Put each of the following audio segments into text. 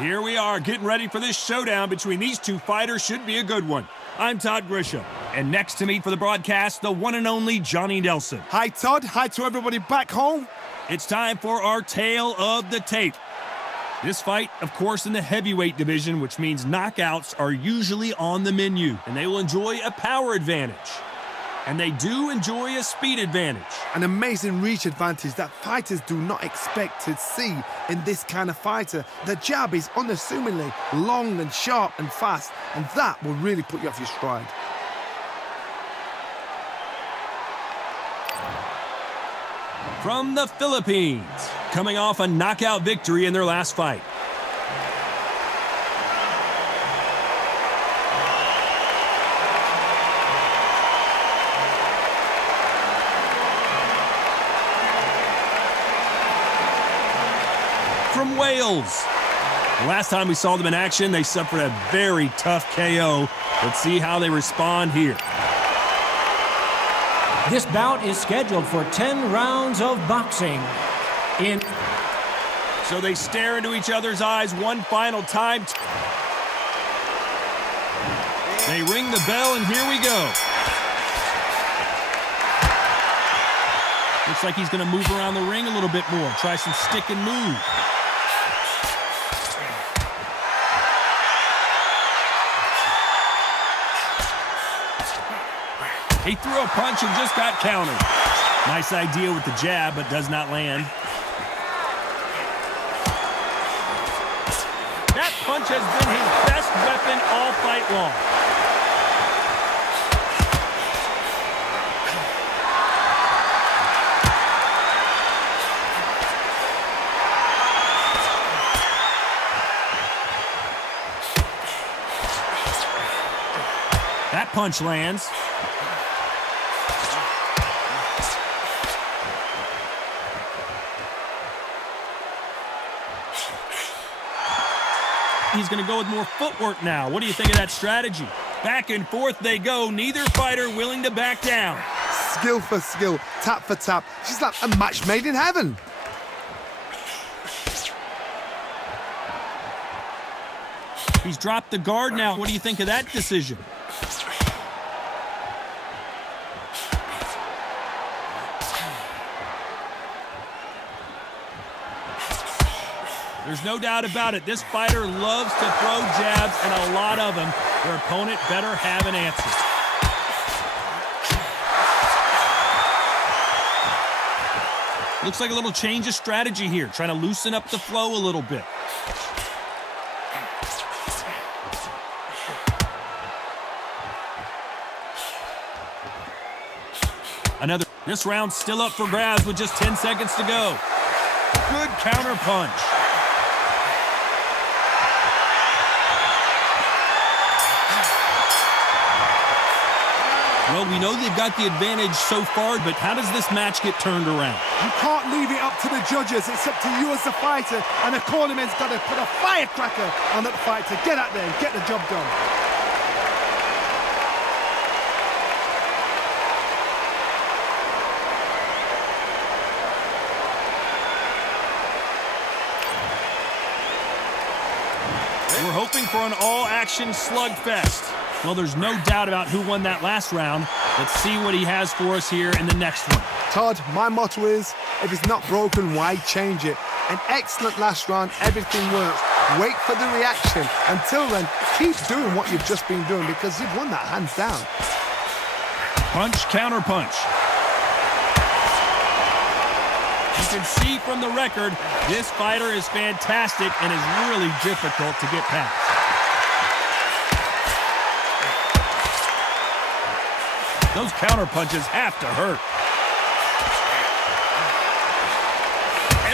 Here we are, getting ready for this showdown between these two fighters. Should be a good one. I'm Todd Grisham, and next to me for the broadcast, the one and only Johnny Nelson. Hi, Todd. Hi to everybody back home. It's time for our tale of the tape. This fight, of course, in the heavyweight division, which means knockouts are usually on the menu, and they will enjoy a power advantage. And they do enjoy a speed advantage. An amazing reach advantage that fighters do not expect to see in this kind of fighter. The jab is unassumingly long and sharp and fast, and that will really put you off your stride. From the Philippines, coming off a knockout victory in their last fight. From Wales. The last time we saw them in action, they suffered a very tough KO. Let's see how they respond here. This bout is scheduled for 10 rounds of boxing. So they stare into each other's eyes one final time. They ring the bell, and here we go. Looks like he's going to move around the ring a little bit more, try some stick and move. He threw a punch and just got countered. Nice idea with the jab, but does not land. That punch has been his best weapon all fight long. That punch lands. He's going to go with more footwork now. What do you think of that strategy? Back and forth they go. Neither fighter willing to back down. Skill for skill, tap for tap. She's like a match made in heaven. He's dropped the guard now. What do you think of that decision? There's no doubt about it. This fighter loves to throw jabs, and a lot of them. Their opponent better have an answer. Looks like a little change of strategy here, trying to loosen up the flow a little bit. This round's still up for grabs with just 10 seconds to go. Good counter punch. Well, we know they've got the advantage so far, but how does this match get turned around? You can't leave it up to the judges. It's up to you as the fighter, and the cornerman's got to put a firecracker on that fight to get out there and get the job done. We're hoping for an all-action slugfest. Well, there's no doubt about who won that last round. Let's see what he has for us here in the next one. Todd, my motto is, if it's not broken, why change it? An excellent last round, everything works. Wait for the reaction. Until then, keep doing what you've just been doing because you've won that hands down. Punch, counter punch. You can see from the record, this fighter is fantastic and is really difficult to get past. Those counter punches have to hurt.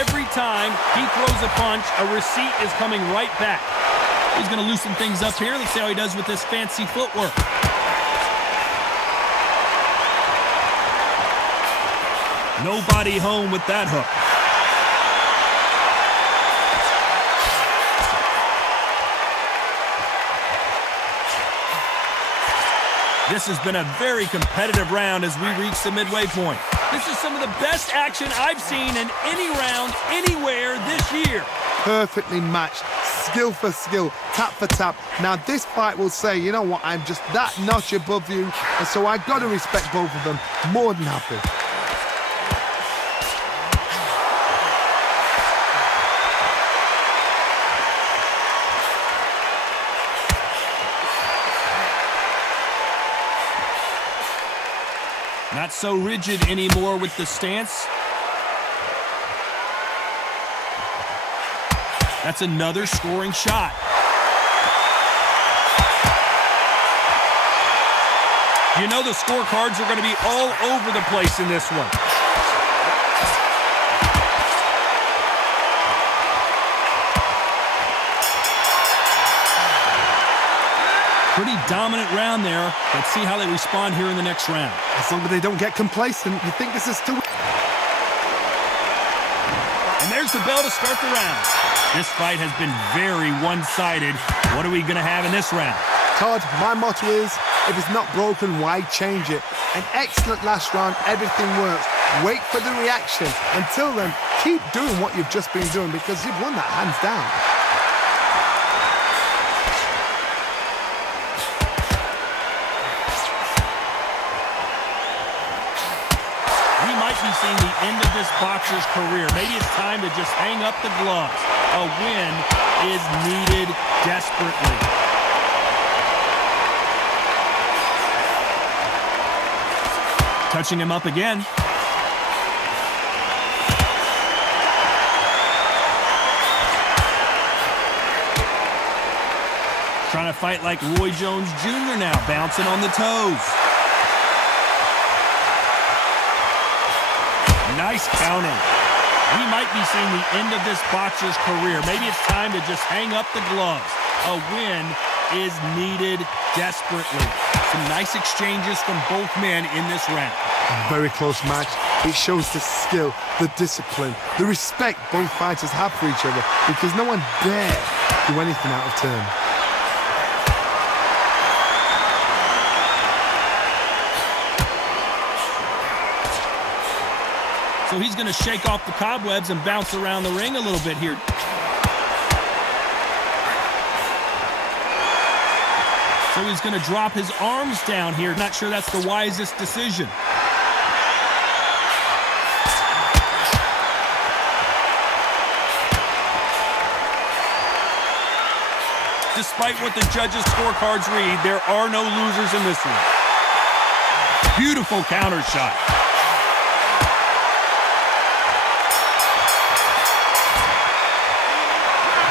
Every time he throws a punch, a receipt is coming right back. He's going to loosen things up here. Let's see how he does with this fancy footwork. Nobody home with that hook. This has been a very competitive round as we reach the midway point. This is some of the best action I've seen in any round anywhere this year. Perfectly matched, skill for skill, tap for tap. Now this fight will say, you know what, I'm just that notch above you, and so I've got to respect both of them. More than happy. Not so rigid anymore with the stance. That's another scoring shot. You know the scorecards are going to be all over the place in this one. Pretty dominant round there. Let's see how they respond here in the next round. As long as they don't get complacent, you think this is too... And there's the bell to start the round. This fight has been very one-sided. What are we going to have in this round? Todd, my motto is, if it's not broken, why change it? An excellent last round, everything works. Wait for the reaction. Until then, keep doing what you've just been doing because you've won that hands down. We might be seeing the end of this boxer's career. Maybe it's time to just hang up the gloves. A win is needed desperately. Touching him up again. Trying to fight like Roy Jones Jr. now, bouncing on the toes. Nice counting. We might be seeing the end of this boxer's career. Maybe it's time to just hang up the gloves. A win is needed desperately. Some nice exchanges from both men in this round. A very close match. It shows the skill, the discipline, the respect both fighters have for each other because no one dare do anything out of turn. So he's going to shake off the cobwebs and bounce around the ring a little bit here. So he's going to drop his arms down here. Not sure that's the wisest decision. Despite what the judges' scorecards read, there are no losers in this one. Beautiful counter shot.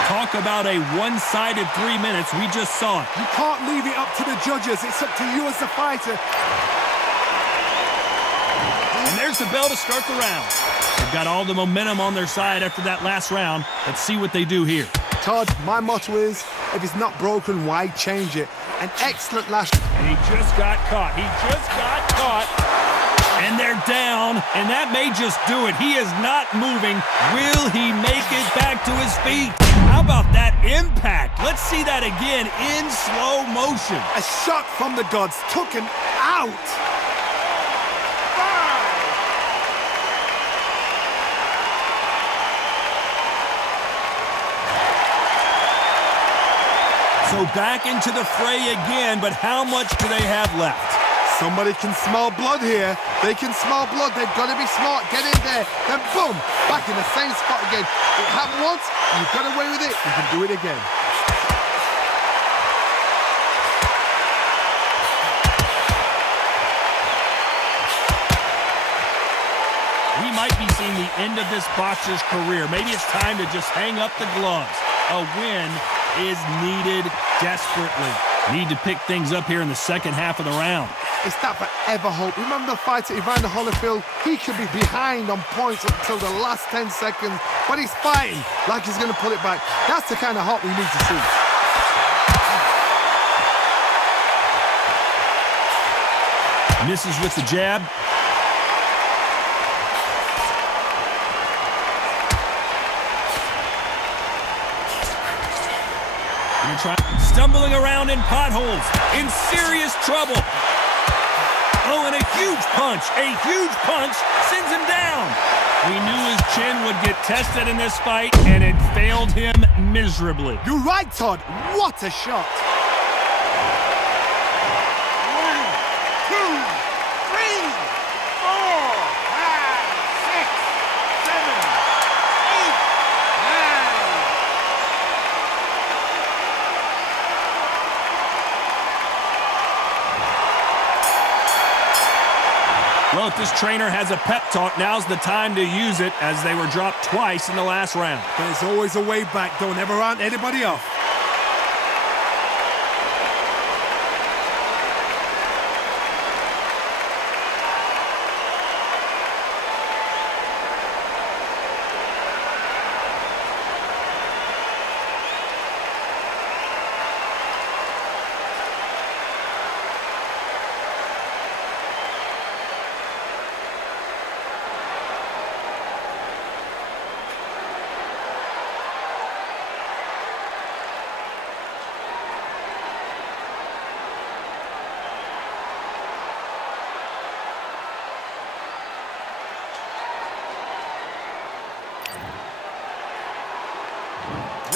Talk about a one-sided 3 minutes. We just saw it. You can't leave it up to the judges. It's up to you as the fighter. And there's the bell to start the round. They've got all the momentum on their side after that last round. Let's see what they do here. Todd, my motto is, if it's not broken, why change it? An excellent last... And he just got caught. He just got caught. And they're down, and that may just do it. He is not moving. Will he make it back to his feet? How about that impact? Let's see that again in slow motion. A shot from the gods took him out. So back into the fray again, but how much do they have left? Somebody can smell blood here. They can smell blood. They've got to be smart. Get in there. Then boom, back in the same spot again. It happened once. You got away with it. You can do it again. We might be seeing the end of this boxer's career. Maybe it's time to just hang up the gloves. A win is needed desperately. Need to pick things up here in the second half of the round. It's that forever hope. Remember the fight at Evander Holyfield? He could be behind on points until the last 10 seconds, but he's fighting like he's going to pull it back. That's the kind of hope we need to see. Misses with the jab. Stumbling around in potholes, in serious trouble. Oh, and a huge punch sends him down. We knew his chin would get tested in this fight, and it failed him miserably. You're right, Todd. What a shot. 1, 2, 3, 4, 5, 6, 7, 8, 9. Well, if this trainer has a pep talk, now's the time to use it, as they were dropped twice in the last round. There's always a way back. Don't ever round anybody off.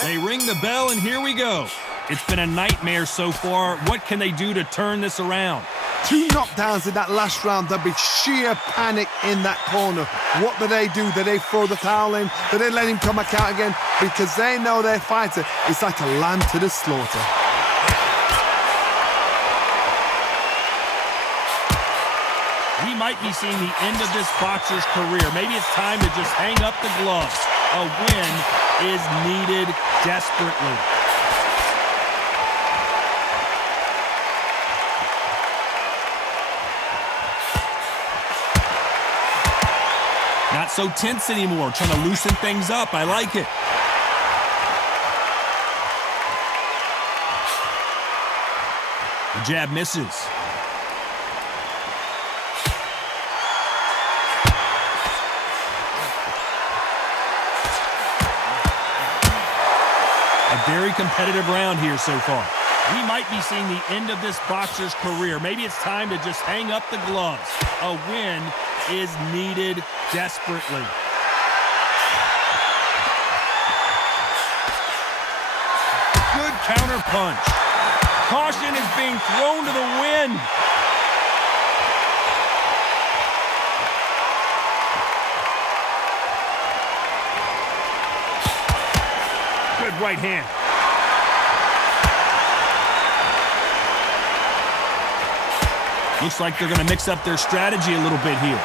They ring the bell, and here we go. It's been a nightmare so far. What can they do to turn this around? 2 knockdowns in that last round. There'll be sheer panic in that corner. What do? Do they throw the towel in? Do they let him come back out again? Because they know their fighter is like a lamb to the slaughter. We might be seeing the end of this boxer's career. Maybe it's time to just hang up the gloves. A win is needed desperately. Not so tense anymore, trying to loosen things up. I like it. The jab misses. Very competitive round here so far. We might be seeing the end of this boxer's career. Maybe it's time to just hang up the gloves. A win is needed desperately. Good counter punch. Caution is being thrown to the wind. Good right hand. Looks like they're going to mix up their strategy a little bit here.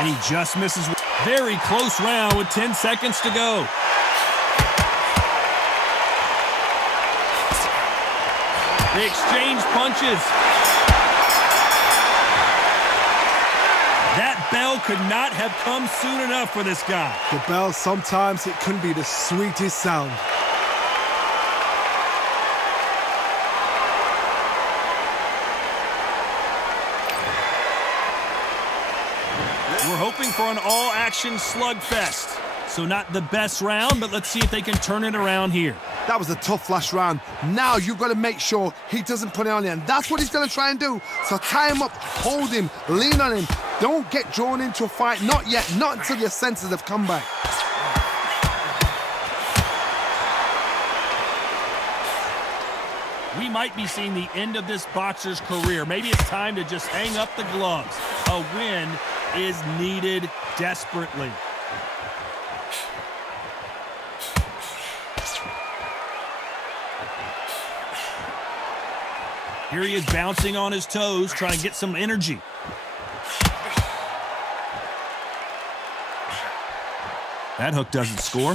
And he just misses. Very close round with 10 seconds to go. They exchange punches. That bell could not have come soon enough for this guy. The bell, sometimes it can be the sweetest sound. We're hoping for an all-action slugfest. So not the best round, but let's see if they can turn it around here. That was a tough last round. Now you've got to make sure he doesn't put it on you, and that's what he's going to try and do. So tie him up, hold him, lean on him. Don't get drawn into a fight. Not yet. Not until your senses have come back. We might be seeing the end of this boxer's career. Maybe it's time to just hang up the gloves. A win is needed desperately. Here he is bouncing on his toes, trying to get some energy. That hook doesn't score.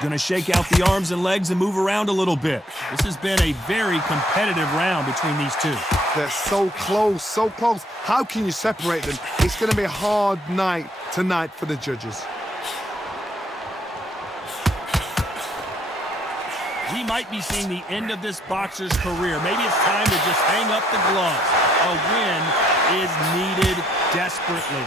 Going to shake out the arms and legs and move around a little bit. This has been a very competitive round between these two. They're so close, so close. How can you separate them? It's going to be a hard night tonight for the judges. We might be seeing the end of this boxer's career. Maybe it's time to just hang up the gloves. A win is needed desperately.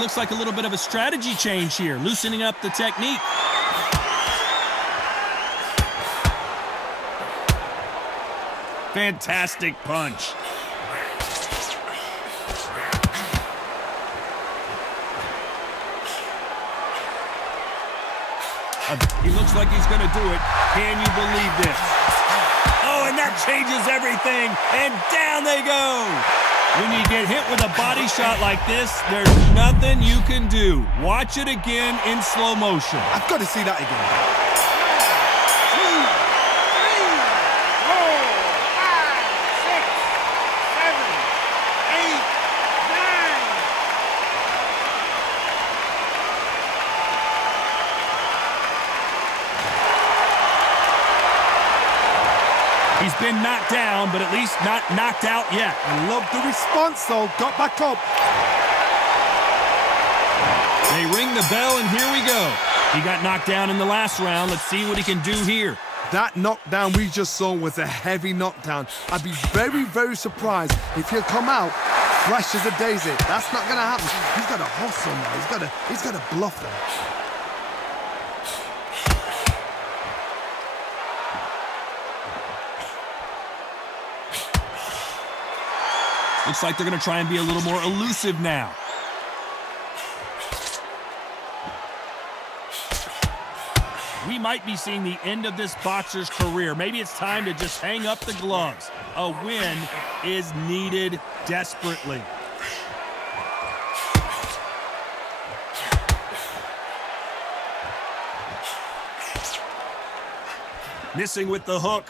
Looks like a little bit of a strategy change here, loosening up the technique. Fantastic punch. He looks like he's going to do it. Can you believe this? Oh, and that changes everything. And down they go. When you get hit with a body shot like this, there's nothing you can do. Watch it again in slow motion. I've got to see that again. 2, 3, 4, 5, 6, 7, 8, 9. He's been knocked down, but at least not knocked out yet. I love the response, though. Got back up. They ring the bell, and here we go. He got knocked down in the last round. Let's see what he can do here. That knockdown we just saw was a heavy knockdown. I'd be very, very surprised if he'll come out fresh as a daisy. That's not going to happen. He's got to hustle now. He's got to bluff them. Looks like they're going to try and be a little more elusive now. We might be seeing the end of this boxer's career. Maybe it's time to just hang up the gloves. A win is needed desperately. Missing with the hook.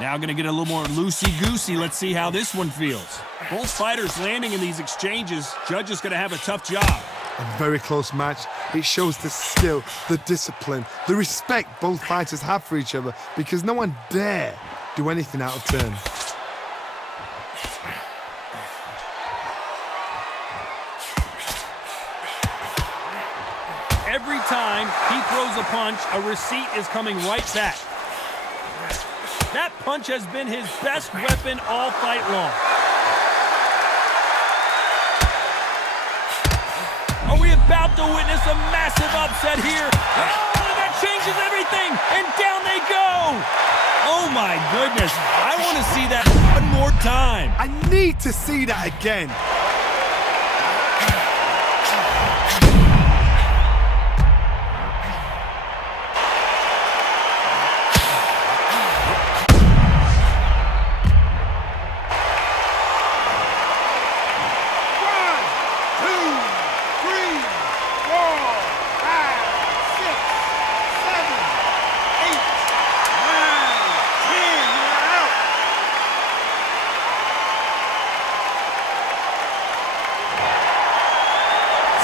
Now going to get a little more loosey-goosey. Let's see how this one feels. Both fighters landing in these exchanges. Judge is going to have a tough job. A very close match. It shows the skill, the discipline, the respect both fighters have for each other, because no one dare do anything out of turn. Every time he throws a punch, a receipt is coming right back. That punch has been his best weapon all fight long. Are we about to witness a massive upset here? Oh, that changes everything, and down they go. Oh my goodness, I want to see that one more time. I need to see that again.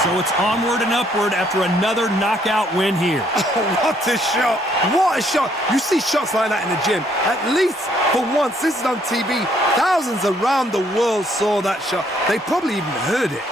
So it's onward and upward after another knockout win here. Oh, what a shot! What a shot! You see shots like that in the gym. At least for once, this is on TV. Thousands around the world saw that shot. They probably even heard it.